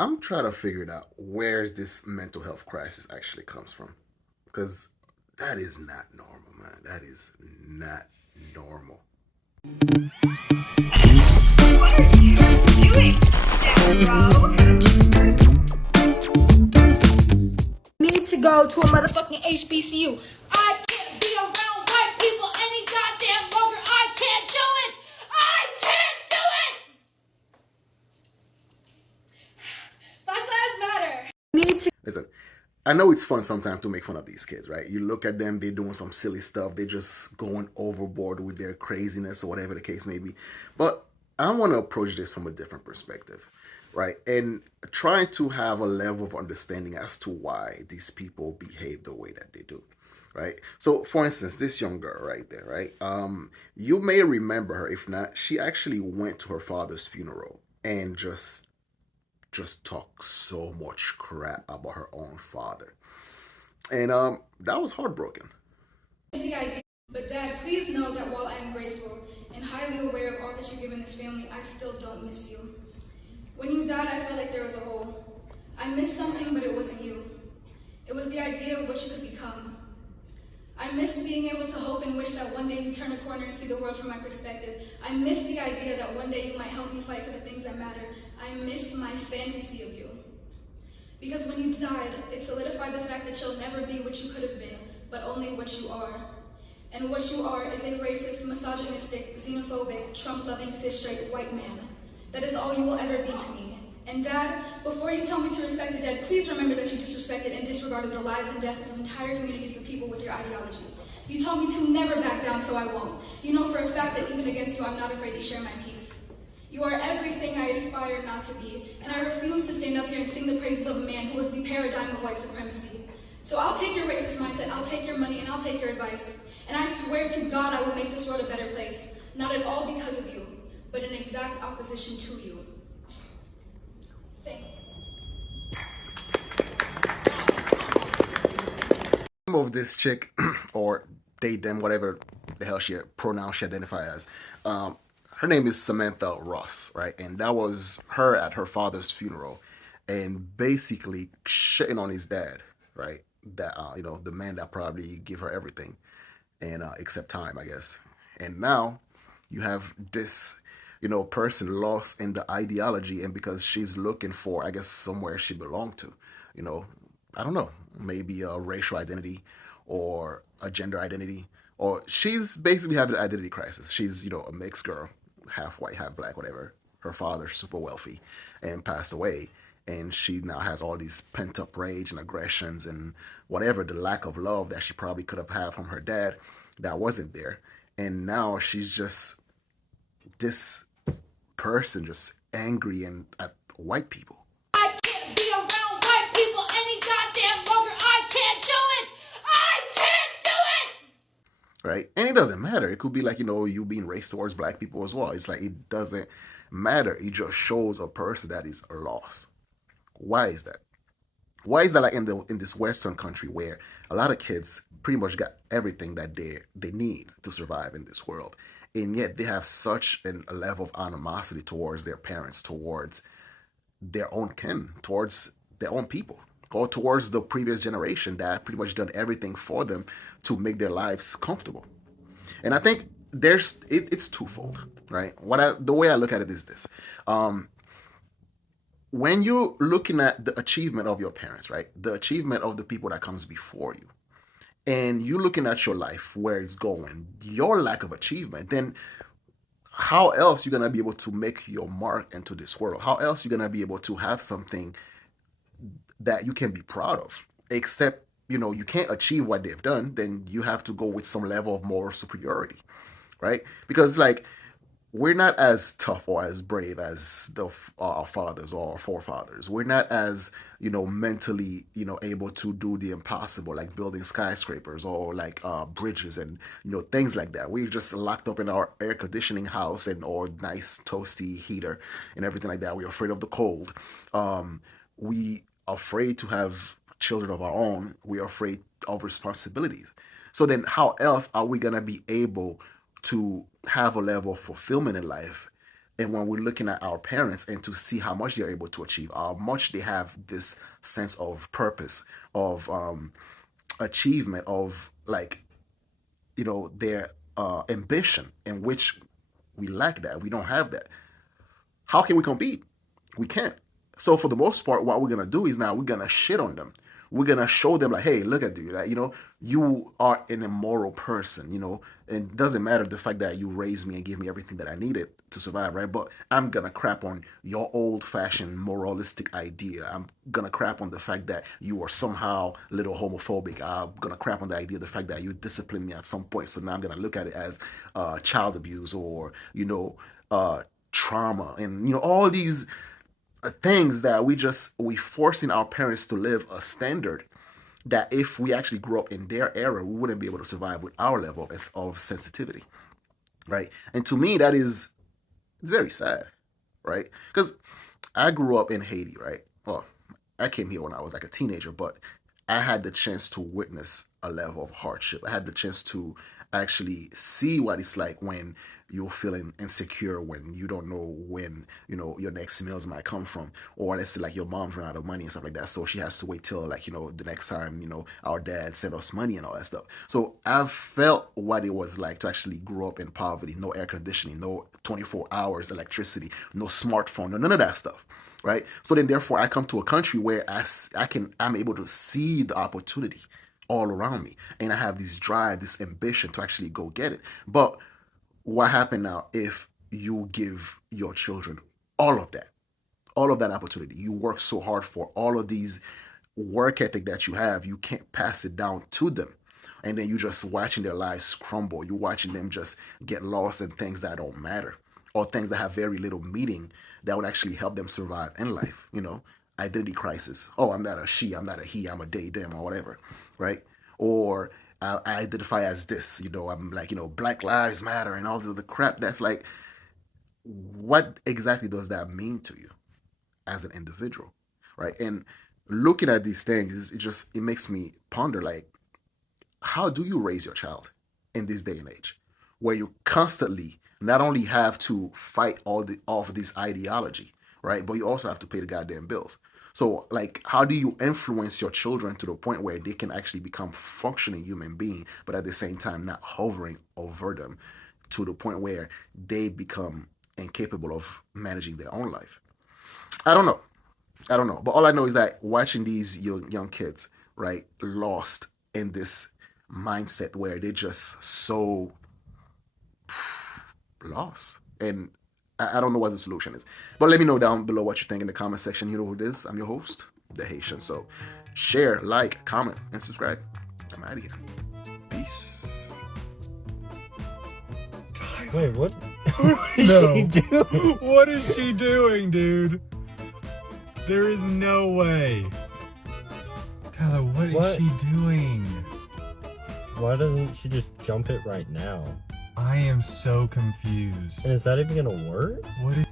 I'm trying to figure it out where's this mental health crisis actually comes from. Because that is not normal, man. That is not normal. What are you doing, Sparrow? Need to go to a motherfucking HBCU. I can't be around white people any goddamn longer. I can't do it. I can't do it. Black Lives Matter. Need to. Listen, I know it's fun sometimes to make fun of these kids, right? You look at them, they're doing some silly stuff, they're just going overboard with their craziness or whatever the case may be. But I want to approach this from a different perspective, right? And trying to have a level of understanding as to why these people behave the way that they do. Right. So, for instance, this young girl right there, right? You may remember her. If not, she actually went to her father's funeral and just talk so much crap about her own father. And that was heartbroken. The idea. But Dad, please know that while I am grateful and highly aware of all that you've given this family, I still don't miss you. When you died, I felt like there was a hole. I missed something, but it wasn't you. It was the idea of what you could become. I miss being able to hope and wish that one day you turn a corner and see the world from my perspective. I miss the idea that one day you might help me fight for the things that matter. I missed my fantasy of you. Because when you died, it solidified the fact that you'll never be what you could have been, but only what you are. And what you are is a racist, misogynistic, xenophobic, Trump-loving, cis-straight white man. That is all you will ever be to me. And Dad, before you tell me to respect the dead, please remember that you disrespected and disregarded the lives and deaths of entire communities of people with your ideology. You told me to never back down, so I won't. You know for a fact that even against you, I'm not afraid to share my peace. You are everything I aspire not to be, and I refuse to stand up here and sing the praises of a man who was the paradigm of white supremacy. So I'll take your racist mindset, I'll take your money, and I'll take your advice. And I swear to God I will make this world a better place. Not at all because of you, but in exact opposition to you. Thank Name of this chick, or date them, whatever the hell she pronoun she identify as. Her name is Samantha Ross, right? And that was her at her father's funeral, and basically shitting on his dad, right? That the man that probably give her everything, and except time, I guess. And now you have this person lost in the ideology, and because she's looking for, I guess, somewhere she belonged to, you know I don't know, maybe a racial identity or a gender identity, or she's basically having an identity crisis. She's a mixed girl, half white, half black, whatever. Her father's super wealthy and passed away, and she now has all these pent up rage and aggressions and whatever, the lack of love that she probably could have had from her dad that wasn't there. And now she's just this person, just angry and at white people. I can't be around white people any goddamn longer. I can't do it. I can't do it. Right? And it doesn't matter. It could be like, you being racist towards black people as well. It's like it doesn't matter. It just shows a person that is lost. Why is that? Why is that, like in this Western country where a lot of kids pretty much got everything that they need to survive in this world, and yet they have such a level of animosity towards their parents, towards their own kin, towards their own people, or towards the previous generation that pretty much done everything for them to make their lives comfortable. And I think it's twofold, right? The way I look at it is this: when you're looking at the achievement of your parents, right, the achievement of the people that comes before you, and you're looking at your life where it's going, your lack of achievement, then how else you gonna be able to make your mark into this world? How else you gonna be able to have something that you can be proud of? Except you can't achieve what they've done, then you have to go with some level of moral superiority, right? Because like we're not as tough or as brave as our fathers or our forefathers. We're not as mentally able to do the impossible, like building skyscrapers or like bridges and things like that. We're just locked up in our air conditioning house and or nice toasty heater and everything like that. We're afraid of the cold. We are afraid to have children of our own. We are afraid of responsibilities. So then, how else are we gonna be able to have a level of fulfillment in life And when we're looking at our parents and to see how much they're able to achieve, how much they have this sense of purpose, of achievement, of like, their ambition, in which we lack that. We don't have that. How can we compete? We can't. So for the most part, what we're gonna do is now we're gonna shit on them. We're gonna show them like, hey, look at you, like, you are an immoral person, and it doesn't matter the fact that you raised me and gave me everything that I needed to survive, right? But I'm gonna crap on your old-fashioned moralistic idea. I'm gonna crap on the fact that you are somehow a little homophobic. I'm gonna crap on the idea, the fact that you disciplined me at some point. So now I'm gonna look at it as child abuse, or trauma, and all these things that we forcing our parents to live a standard that if we actually grew up in their era, we wouldn't be able to survive with our level of sensitivity, right? And to me, it's very sad, right? Because I grew up in Haiti, right? Well, I came here when I was like a teenager, but I had the chance to witness a level of hardship. I had the chance to actually see what it's like when you're feeling insecure, when you don't know when your next meals might come from, or let's say like your mom's run out of money and stuff like that, so she has to wait till like the next time our dad sent us money and all that stuff. So I felt what it was like to actually grow up in poverty, no air conditioning, no 24 hours electricity, no smartphone, no none of that stuff, right? So then therefore I come to a country where I'm able to see the opportunity all around me, and I have this drive, this ambition to actually go get it. But what happened now if you give your children all of that, all of that opportunity? You work so hard for all of these work ethic that you have, you can't pass it down to them. And then you're just watching their lives crumble. You're watching them just get lost in things that don't matter, or things that have very little meaning that would actually help them survive in life. Identity crisis. Oh, I'm not a she, I'm not a he, I'm a they, them, or whatever, right? Or I identify as this. I'm like, Black Lives Matter and all the other crap. That's like, what exactly does that mean to you as an individual, right? And looking at these things, it makes me ponder, like, how do you raise your child in this day and age, where you constantly not only have to fight all of this ideology, right, but you also have to pay the goddamn bills. So like, how do you influence your children to the point where they can actually become functioning human being, but at the same time not hovering over them to the point where they become incapable of managing their own life? I don't know. I don't know. But all I know is that watching these young kids, right, lost in this mindset where they're just so lost. And I don't know what the solution is. But let me know down below what you think in the comment section. You know who it is. I'm your host, The Haitian. So share, like, comment, and subscribe. I'm out of here. Peace. Wait, what? What is she doing? What is she doing, dude? There is no way. Tyler, what is she doing? Why doesn't she just jump it right now? I am so confused. And is that even gonna work? What is